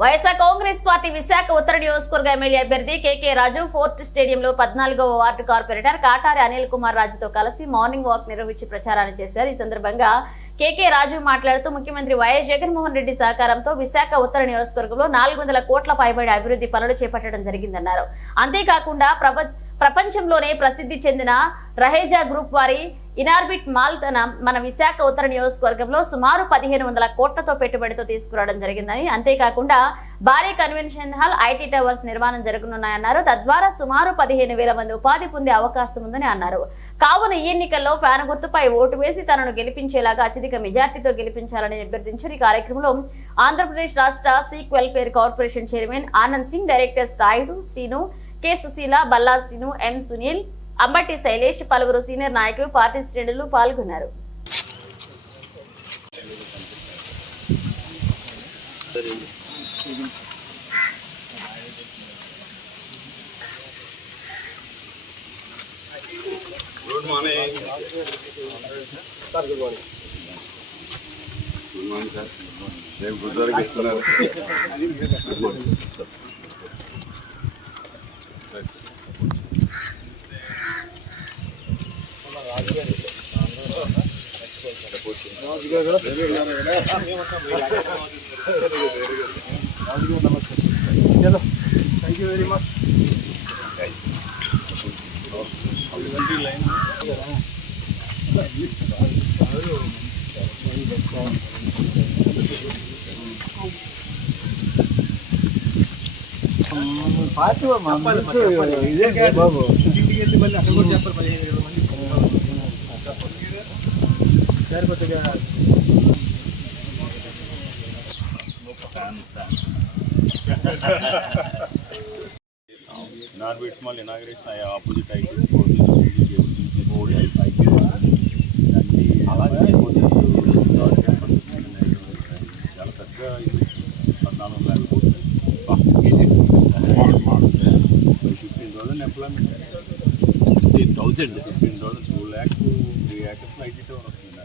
YSR Congress party Visakha ఉత్తర నియోజకవర్గ MLA అభ్యర్థి కేకే రాజు ఫోర్త్ స్టేడియంలో పద్నాలుగవ వార్డు కార్పొరేటర్ కాటారి అనిల్ కుమార్ రాజుతో కలిసి మార్నింగ్ వాక్ నిర్వహించి ప్రచారాన్ని చేశారు. ఈ సందర్భంగా కేకే రాజు మాట్లాడుతూ ముఖ్యమంత్రి వైఎస్ జగన్మోహన్ రెడ్డి సహకారంతో విశాఖ ఉత్తర నియోజకవర్గంలో నాలుగు వందల కోట్ల పైబడి అభివృద్ధి పనులు చేపట్టడం జరిగిందన్నారు. అంతేకాకుండా ప్రపంచంలోనే ప్రసిద్ధి చెందిన రహేజా గ్రూప్ వారి ఇనార్బిట్ మాల్ తన మన విశాఖ ఉత్తర నియోజకవర్గంలో సుమారు పదిహేను వందల కోట్లతో పెట్టుబడితో తీసుకురావడం జరిగిందని. అంతేకాకుండా భారీ కన్వెన్షన్ హాల్ ఐటీ టవర్స్ నిర్మాణం జరగనున్నాయన్నారు. తద్వారా సుమారు పదిహేను వేల మంది ఉపాధి పొందే అవకాశం ఉందని అన్నారు. కావున ఈ ఎన్నికల్లో ఫ్యాన్ గుర్తుపై ఓటు వేసి తనను గెలిపించేలాగా అత్యధిక మెజార్టీతో గెలిపించాలని అభ్యర్థించారు. ఈ కార్యక్రమంలో ఆంధ్రప్రదేశ్ రాష్ట్ర Sikh welfare corporation chairman Anand Singh directors Rayudu Srinu K Sushila Balla Srinu M Sunil Ambati Sailesh పలువురు సీనియర్ నాయకులు పార్టీ శ్రేణులు పాల్గొన్నారు. Good morning sir good morning good morning sir రేపు గురువారికి ఇస్తున్నారు గుడ్ మార్నింగ్ సార్ చలో thank you very much party బాబు. ఇంటికి వెళ్ళి మళ్ళీ అక్కడ కూడా చెప్పారు పదిహేను ఇరవై మంది సార్ కొద్దిగా నార్బిట్స్ మళ్ళీ ఇనాగ్రేషన్ అయ్యా ఆపోజిట్ ఐటీస్ బోర్డు ఐటీ అలాగే చాలా చక్కగా ఇది పద్నాలుగు వేల కోట్లు fifteen thousand employment fifteen thousand fifteen thousand two lakh three lakhs IT tower వస్తుంది